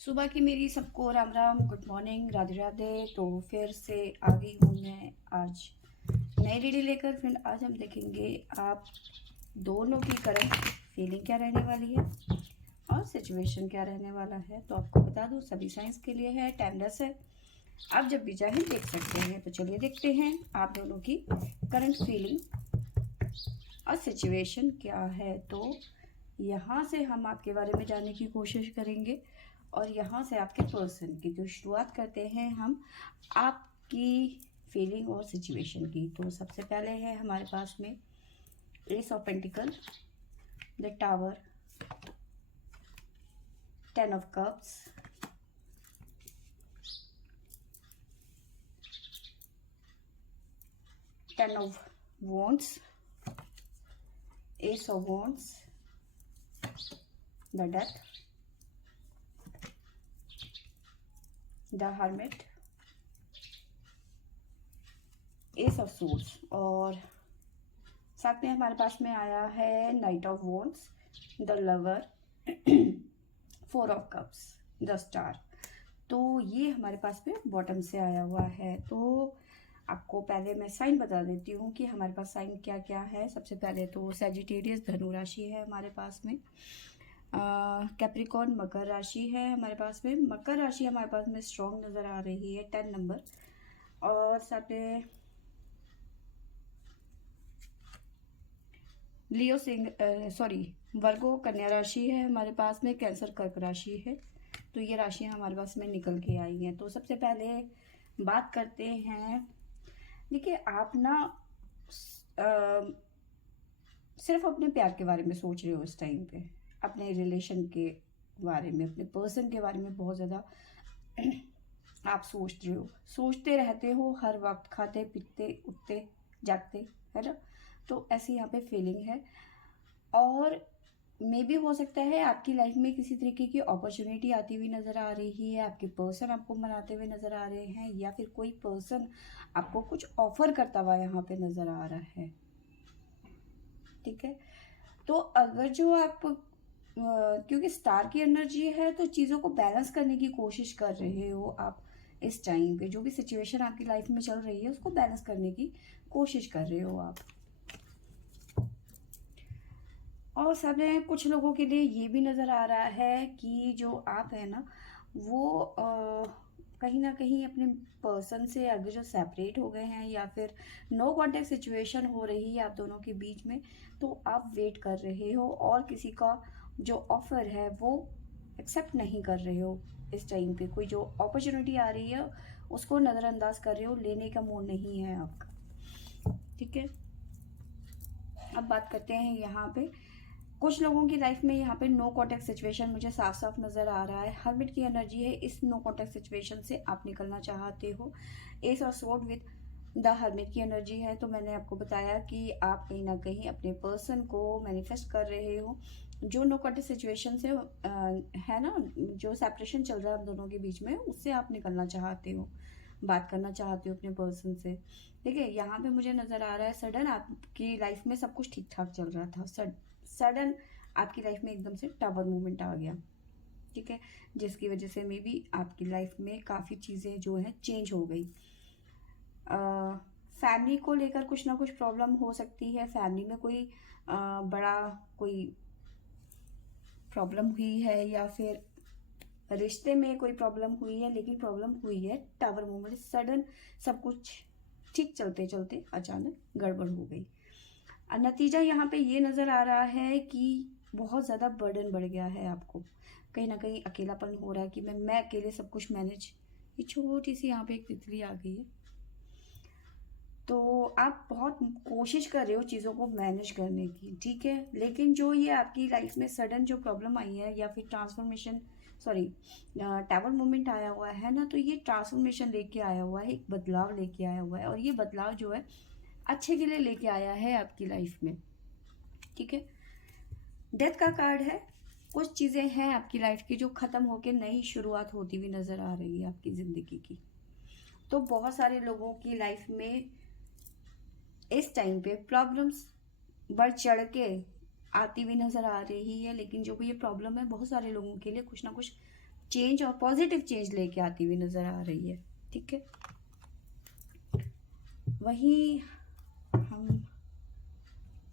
सुबह की मेरी सबको राम राम, गुड मॉर्निंग, राधे राधे। तो फिर से आ गई हूँ मैं आज नई रीडिंग लेकर। फ्रेंड, आज हम देखेंगे आप दोनों की करंट फीलिंग क्या रहने वाली है और सिचुएशन क्या रहने वाला है। तो आपको बता दूँ, सभी साइंस के लिए है, टाइमलेस है, आप जब भी चाहें देख सकते हैं। तो चलिए देखते हैं आप दोनों की करंट फीलिंग और सिचुएशन क्या है। तो यहाँ से हम आपके बारे में जानने की कोशिश करेंगे और यहाँ से आपके पर्सन की जो शुरुआत करते हैं हम आपकी फीलिंग और सिचुएशन की। तो सबसे पहले है हमारे पास में S of pentacle, the tower, 10 of cups, ten of wands, S of wands, the death, the hermit, S of source और साथ में हमारे पास में आया है night of wands, the lover, four of cups, the star. तो ये हमारे पास में बॉटम से आया हुआ है। तो आपको पहले मैं साइन बता देती हूँ कि हमारे पास साइन क्या क्या है। सबसे पहले तो सैजिटेरियस धनु राशि है हमारे पास में, कैप्रिकॉर्न मकर राशि है हमारे पास में। मकर राशि हमारे पास में स्ट्रॉन्ग नज़र आ रही है, 10 नंबर। और साथ में लियो सिंह, सॉरी, वर्गो कन्या राशि है हमारे पास में, कैंसर कर्क राशि है। तो ये राशियां हमारे पास में निकल के आई हैं। तो सबसे पहले बात करते हैं। देखिए, आप ना सिर्फ अपने प्यार के बारे में सोच रहे हो इस टाइम पे, अपने रिलेशन के बारे में, अपने पर्सन के बारे में बहुत ज़्यादा आप सोच रहे हो, सोचते रहते हो हर वक्त, खाते पीते उठते जागते, है ना। तो ऐसी यहाँ पे फीलिंग है। और मे भी हो सकता है आपकी लाइफ में किसी तरीके की अपॉर्चुनिटी आती हुई नज़र आ रही है, आपके पर्सन आपको मनाते हुए नज़र आ रहे हैं, या फिर कोई पर्सन आपको कुछ ऑफर करता हुआ यहाँ पे नज़र आ रहा है। ठीक है, तो अगर जो आप क्योंकि स्टार की एनर्जी है, तो चीज़ों को बैलेंस करने की कोशिश कर रहे हो आप इस टाइम पे। जो भी सिचुएशन आपकी लाइफ में चल रही है उसको बैलेंस करने की कोशिश कर रहे हो आप। और सब में कुछ लोगों के लिए ये भी नज़र आ रहा है कि जो आप है ना, वो कहीं ना कहीं अपने पर्सन से अगर जो सेपरेट हो गए हैं, या फिर नो कांटेक्ट सिचुएशन हो रही है आप दोनों के बीच में, तो आप वेट कर रहे हो और किसी का जो ऑफर है वो एक्सेप्ट नहीं कर रहे हो। इस टाइम पे कोई जो अपॉर्चुनिटी आ रही है उसको नज़रअंदाज कर रहे हो, लेने का मूड नहीं है आपका। ठीक है, अब बात करते हैं यहाँ पे कुछ लोगों की लाइफ में। यहाँ पे नो कॉन्टेक्ट सिचुएशन मुझे साफ साफ नजर आ रहा है, हर्मिट की एनर्जी है। इस नो कॉन्टेक्ट सिचुएशन से आप निकलना चाहते हो। S of sword with the hermit की एनर्जी है। तो मैंने आपको बताया कि आप कहीं ना कहीं अपने पर्सन को मैनिफेस्ट कर रहे हो। जो नो कॉन्टेक्ट सिचुएशन से है ना, जो सेपरेशन चल रहा है हम दोनों के बीच में, उससे आप निकलना चाहते हो, बात करना चाहते हो अपने पर्सन से। देखिए, यहाँ पे मुझे नजर आ रहा है सडन आपकी लाइफ में सब कुछ ठीक ठाक चल रहा था, सडन आपकी लाइफ में एकदम से टावर मूवमेंट आ गया। ठीक है, जिसकी वजह से मे बी आपकी लाइफ में काफ़ी चीज़ें जो है चेंज हो गई। फैमिली को लेकर कुछ ना कुछ प्रॉब्लम हो सकती है, फैमिली में कोई बड़ा कोई प्रॉब्लम हुई है, या फिर रिश्ते में कोई प्रॉब्लम हुई है। लेकिन प्रॉब्लम हुई है टावर मूवमेंट, सडन सब कुछ ठीक चलते चलते अचानक गड़बड़ हो गई। नतीजा यहाँ पे ये नज़र आ रहा है कि बहुत ज़्यादा बर्डन बढ़ गया है आपको, कहीं ना कहीं अकेलापन हो रहा है कि मैं अकेले सब कुछ मैनेज। ये छोटी सी यहाँ पे एक तितली आ गई है। तो आप बहुत कोशिश कर रहे हो चीज़ों को मैनेज करने की, ठीक है। लेकिन जो ये आपकी लाइफ में सडन जो प्रॉब्लम आई है, या फिर ट्रांसफॉर्मेशन, सॉरी, टावर मूवमेंट आया हुआ है ना, तो ये ट्रांसफॉर्मेशन लेके आया हुआ है, एक बदलाव लेके आया हुआ है। और ये बदलाव जो है अच्छे के लिए लेके आया है आपकी लाइफ में। ठीक है, डेथ का कार्ड है। कुछ चीज़ें हैं आपकी लाइफ की जो ख़त्म होकर नई शुरुआत होती हुई नज़र आ रही है आपकी ज़िंदगी की। तो बहुत सारे लोगों की लाइफ में इस टाइम पे प्रॉब्लम्स बढ़ चढ़ के आती हुई नज़र आ रही है। लेकिन जो भी ये प्रॉब्लम है, बहुत सारे लोगों के लिए कुछ ना कुछ चेंज और पॉजिटिव चेंज लेके आती हुई नज़र आ रही है। ठीक है, वहीं हम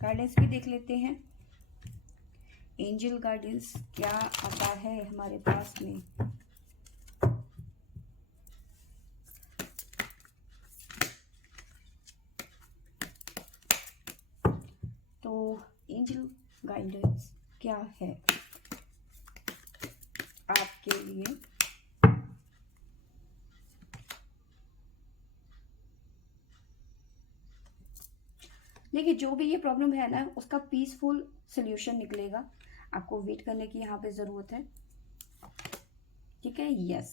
गाइडेंस भी देख लेते हैं। एंजल गाइडेंस क्या आता है हमारे पास में। तो एंजल गाइडेंस क्या है आपके लिए। देखिए, जो भी ये प्रॉब्लम है ना, उसका पीसफुल सोल्यूशन निकलेगा। आपको वेट करने की यहाँ पे ज़रूरत है। ठीक है, यस।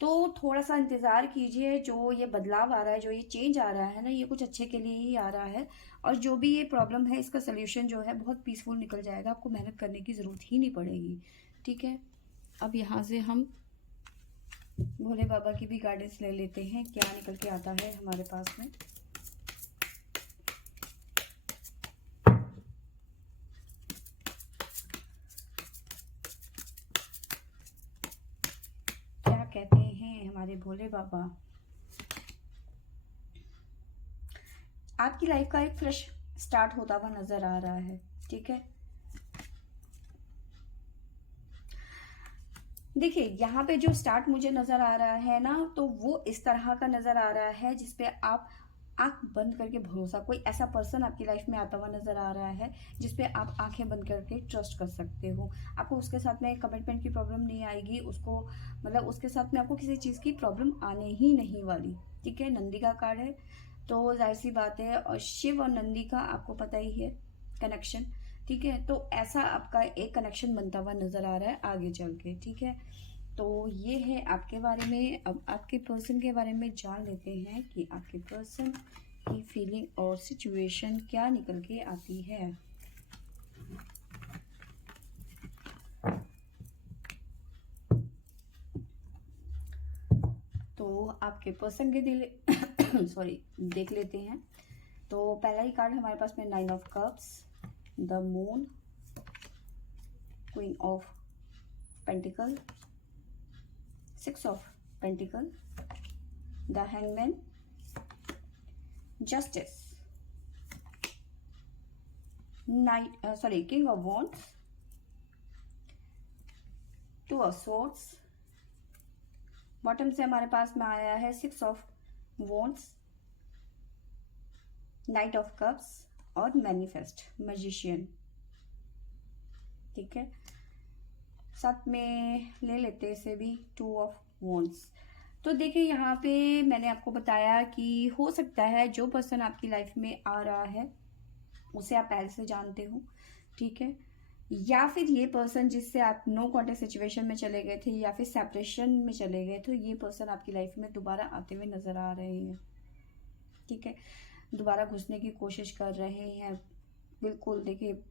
तो थोड़ा सा इंतज़ार कीजिए। जो ये बदलाव आ रहा है, जो ये चेंज आ रहा है ना, ये कुछ अच्छे के लिए ही आ रहा है। और जो भी ये प्रॉब्लम है, इसका सोल्यूशन जो है बहुत पीसफुल निकल जाएगा। आपको मेहनत करने की ज़रूरत ही नहीं पड़ेगी। ठीक है, अब यहाँ से हम भोले बाबा की भी गाइडेंस ले लेते हैं, क्या निकल के आता है हमारे पास में। क्या कहते हैं हमारे भोले बाबा। आपकी लाइफ का एक फ्रेश स्टार्ट होता हुआ नजर आ रहा है। ठीक है, देखिए यहाँ पे जो स्टार्ट मुझे नजर आ रहा है ना, तो वो इस तरह का नजर आ रहा है जिसपे आप आंख बंद करके भरोसा, कोई ऐसा पर्सन आपकी लाइफ में आता हुआ नजर आ रहा है जिसपे आप आंखें बंद करके ट्रस्ट कर सकते हो। आपको उसके साथ में कमिटमेंट की प्रॉब्लम नहीं आएगी, उसको मतलब उसके साथ में आपको किसी चीज़ की प्रॉब्लम आने ही नहीं वाली। ठीक है, नंदी का कार्ड है, तो जाहिर सी बात है, और शिव और नंदी का आपको पता ही है कनेक्शन। ठीक है, तो ऐसा आपका एक कनेक्शन बनता हुआ नजर आ रहा है आगे चल के। ठीक है, तो ये है आपके बारे में। अब आपके पर्सन के बारे में जान लेते हैं कि आपके पर्सन की फीलिंग और सिचुएशन क्या निकल के आती है। तो आपके पर्सन के दिल सॉरी देख लेते हैं। तो पहला ही कार्ड हमारे पास में 9 of cups, the moon, queen of pentacle, 6 of pentacle, the hangman, justice, king of wands, 2 of swords. Bottom से हमारे पास में आया है 6 of wands, night of cups और मैनिफेस्ट मैजिशियन। ठीक है, साथ में ले लेते इसे भी 2 ऑफ वॉन्ड्स। तो देखिए यहाँ पे मैंने आपको बताया कि हो सकता है जो पर्सन आपकी लाइफ में आ रहा है उसे आप पहले से जानते हो। ठीक है, या फिर ये पर्सन जिससे आप नो कॉन्टेक्ट सिचुएशन में चले गए थे या फिर सेपरेशन में चले गए, तो ये पर्सन आपकी लाइफ में दोबारा आते हुए नजर आ रहे हैं। ठीक है, दोबारा घुसने की कोशिश कर रहे हैं। बिल्कुल, देखिए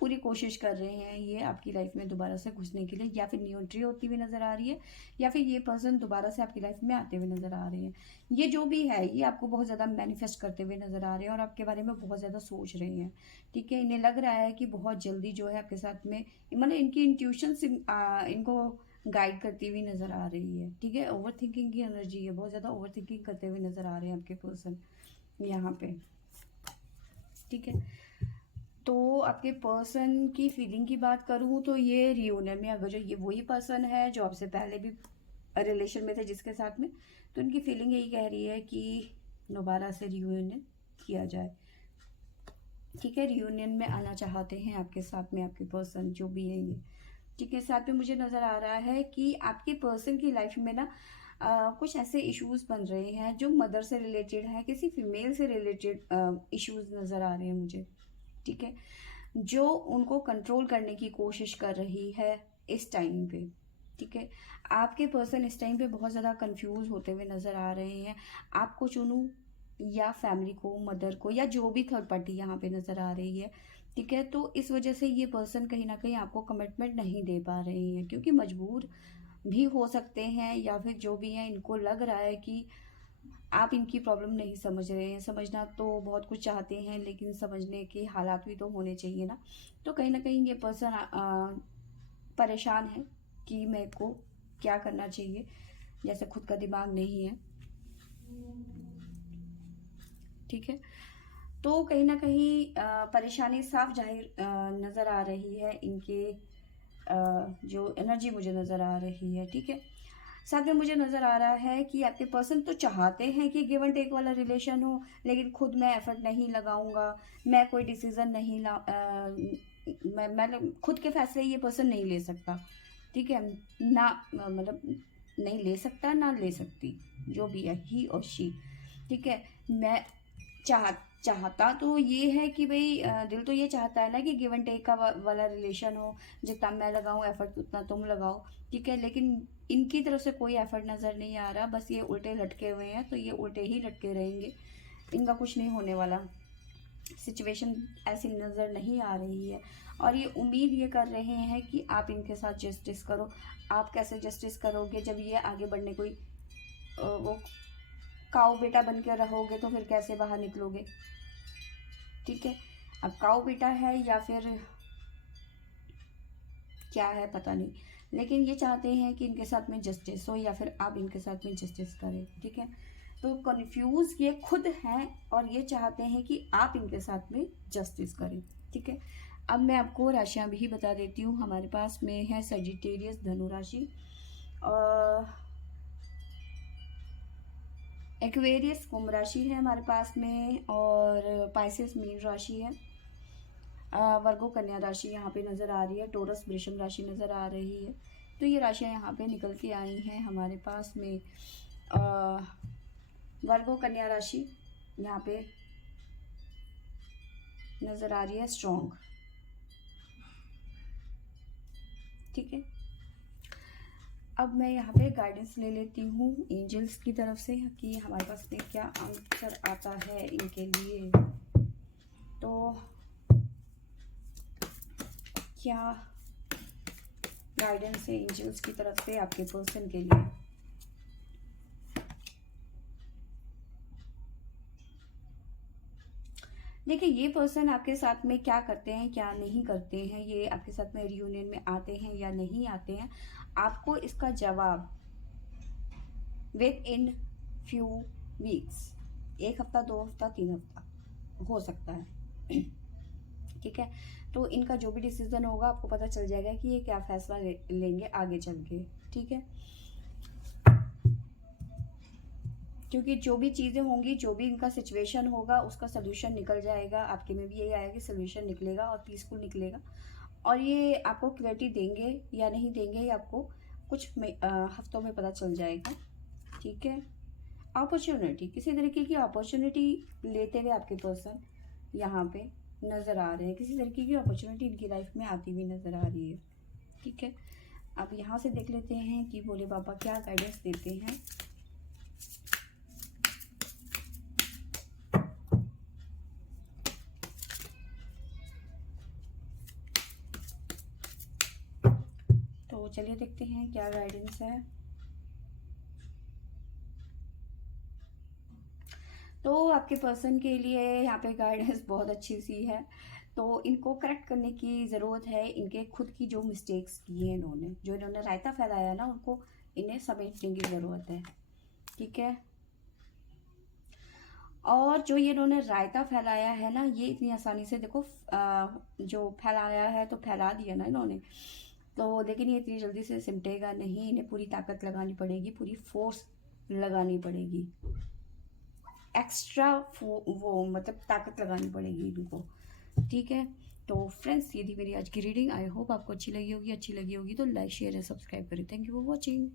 पूरी कोशिश कर रहे हैं ये आपकी लाइफ में दोबारा से घुसने के लिए, या फिर न्यू एंट्री होती हुई नजर आ रही है, या फिर ये पर्सन दोबारा से आपकी लाइफ में आते हुए नजर आ रहे हैं। ये जो भी है, ये आपको बहुत ज़्यादा मैनिफेस्ट करते हुए नजर आ रहे हैं और आपके बारे में बहुत ज़्यादा सोच रहे हैं। ठीक है, इन्हें लग रहा है कि बहुत जल्दी जो है आपके साथ में, मतलब इनकी इंट्यूशन इनको गाइड करती हुई नजर आ रही है। ठीक है, ओवर थिंकिंग की एनर्जी है, बहुत ज़्यादा ओवर थिंकिंग करते हुए नजर आ रहे हैं आपके पर्सन यहाँ पे। ठीक है, तो आपके पर्सन की फीलिंग की बात करूँ तो ये रियूनियन में, अगर जो ये वही पर्सन है जो आपसे पहले भी रिलेशन में थे जिसके साथ में, तो उनकी फीलिंग यही कह रही है कि दोबारा से रियूनियन किया जाए। ठीक है, रियूनियन में आना चाहते हैं आपके साथ में आपके पर्सन जो भी है ये। ठीक है, साथ में मुझे नज़र आ रहा है कि आपके पर्सन की लाइफ में ना कुछ ऐसे इश्यूज बन रहे हैं जो मदर से रिलेटेड है, किसी फीमेल से रिलेटेड इश्यूज नज़र आ रहे हैं मुझे। ठीक है, जो उनको कंट्रोल करने की कोशिश कर रही है इस टाइम पे। ठीक है, आपके पर्सन इस टाइम पे बहुत ज़्यादा कंफ्यूज होते हुए नज़र आ रहे हैं। आपको चुनूं या फैमिली को, मदर को, या जो भी थर्ड पार्टी यहाँ पे नज़र आ रही है। ठीक है, तो इस वजह से ये पर्सन कहीं ना कहीं आपको कमिटमेंट नहीं दे पा रहे हैं, क्योंकि मजबूर भी हो सकते हैं, या फिर जो भी है इनको लग रहा है कि आप इनकी प्रॉब्लम नहीं समझ रहे हैं। समझना तो बहुत कुछ चाहते हैं, लेकिन समझने के हालात भी तो होने चाहिए ना। तो कहीं ना कहीं ये पर्सन परेशान है कि मेरे को क्या करना चाहिए, जैसे खुद का दिमाग नहीं है। ठीक है, तो कहीं ना कहीं परेशानी साफ जाहिर नज़र आ रही है इनके, जो एनर्जी मुझे नज़र आ रही है। ठीक है, साथ में मुझे नज़र आ रहा है कि आपके पर्सन तो चाहते हैं कि गिव एंड टेक वाला रिलेशन हो, लेकिन खुद मैं एफर्ट नहीं लगाऊंगा, मैं कोई डिसीज़न नहीं मैं खुद के फैसले ये पर्सन नहीं ले सकता। ठीक है ना, मतलब नहीं ले सकता ना ले सकती, जो भी है ही और शी। ठीक है, मैं चाहता तो ये है कि भाई दिल तो ये चाहता है ना कि गिव एंड टेक का वाला रिलेशन हो, जितना मैं लगाऊं एफर्ट उतना तुम लगाओ। ठीक है, लेकिन इनकी तरफ से कोई एफर्ट नज़र नहीं आ रहा, बस ये उल्टे लटके हुए हैं, तो ये उल्टे ही लटके रहेंगे, इनका कुछ नहीं होने वाला। सिचुएशन ऐसी नज़र नहीं आ रही है, और ये उम्मीद ये कर रहे हैं कि आप इनके साथ जस्टिस करो। आप कैसे जस्टिस करोगे जब ये आगे बढ़ने कोई वो काऊ बेटा बन के रहोगे, तो फिर कैसे बाहर निकलोगे। ठीक है, अब काऊ बेटा है या फिर क्या है पता नहीं, लेकिन ये चाहते हैं कि इनके साथ में जस्टिस हो, या फिर आप इनके साथ में जस्टिस करें। ठीक है, तो कन्फ्यूज ये खुद हैं, और ये चाहते हैं कि आप इनके साथ में जस्टिस करें। ठीक है, अब मैं आपको राशियां भी बता देती हूँ। हमारे पास में है सजिटेरियस धनु राशि, एक्वेरियस कुंभ राशि है हमारे पास में, और पाइसेस मीन राशि है, वर्गो कन्या राशि यहाँ पे नज़र आ रही है, टोरस वृषभ राशि नज़र आ रही है। तो ये राशियाँ यहाँ पे निकल के आई हैं हमारे पास में। वर्गो कन्या राशि यहाँ पे नज़र आ रही है स्ट्रॉन्ग। ठीक है, अब मैं यहाँ पे गाइडेंस ले लेती हूँ एंजल्स की तरफ से कि हमारे पास में क्या आंसर आता है इनके लिए। तो क्या गाइडेंस है एंजल्स की तरफ से आपके पर्सन के लिए। देखिए, ये पर्सन आपके साथ में क्या करते हैं क्या नहीं करते हैं, ये आपके साथ में रियूनियन में आते हैं या नहीं आते हैं, आपको इसका जवाब विद इन फ्यू वीक्स, 1 हफ्ता 2 हफ्ता 3 हफ्ता हो सकता है। ठीक है, तो इनका जो भी डिसीजन होगा आपको पता चल जाएगा कि ये क्या फैसला लेंगे आगे चल के। ठीक है, क्योंकि जो भी चीज़ें होंगी, जो भी इनका सिचुएशन होगा, उसका सोल्यूशन निकल जाएगा। आपके में भी यही आएगा कि सोल्यूशन निकलेगा और पीसफुल निकलेगा, और ये आपको क्लैरिटी देंगे या नहीं देंगे, ये आपको कुछ हफ्तों में पता चल जाएगा। ठीक है, अपॉर्चुनिटी, किसी तरीके की अपॉर्चुनिटी लेते हुए आपके पर्सन यहाँ पे नज़र आ रहे हैं, किसी तरीके की अपॉर्चुनिटी इनकी लाइफ में आती हुई नज़र आ रही है। ठीक है, अब यहाँ से देख लेते हैं कि भोले बाबा क्या गाइडेंस देते हैं। तो चलिए देखते हैं क्या गाइडेंस है। तो आपके पर्सन के लिए यहाँ पे गाइडेंस बहुत अच्छी सी है, तो इनको करेक्ट करने की ज़रूरत है। इनके खुद की जो मिस्टेक्स की है इन्होंने, जो इन्होंने रायता फैलाया ना, उनको इन्हें समेटने की ज़रूरत है। ठीक है, और जो ये इन्होंने रायता फैलाया है ना, ये इतनी आसानी से देखो जो फैलाया है तो फैला दिया ना इन्होंने, तो लेकिन ये इतनी जल्दी से सिमटेगा नहीं, इन्हें पूरी ताकत लगानी पड़ेगी, पूरी फोर्स लगानी पड़ेगी, एक्स्ट्रा वो मतलब ताकत लगानी पड़ेगी इनको। ठीक है, तो फ्रेंड्स ये थी मेरी आज की रीडिंग। आई होप आपको अच्छी लगी होगी, तो लाइक शेयर एंड सब्सक्राइब करें। Thank you for watching.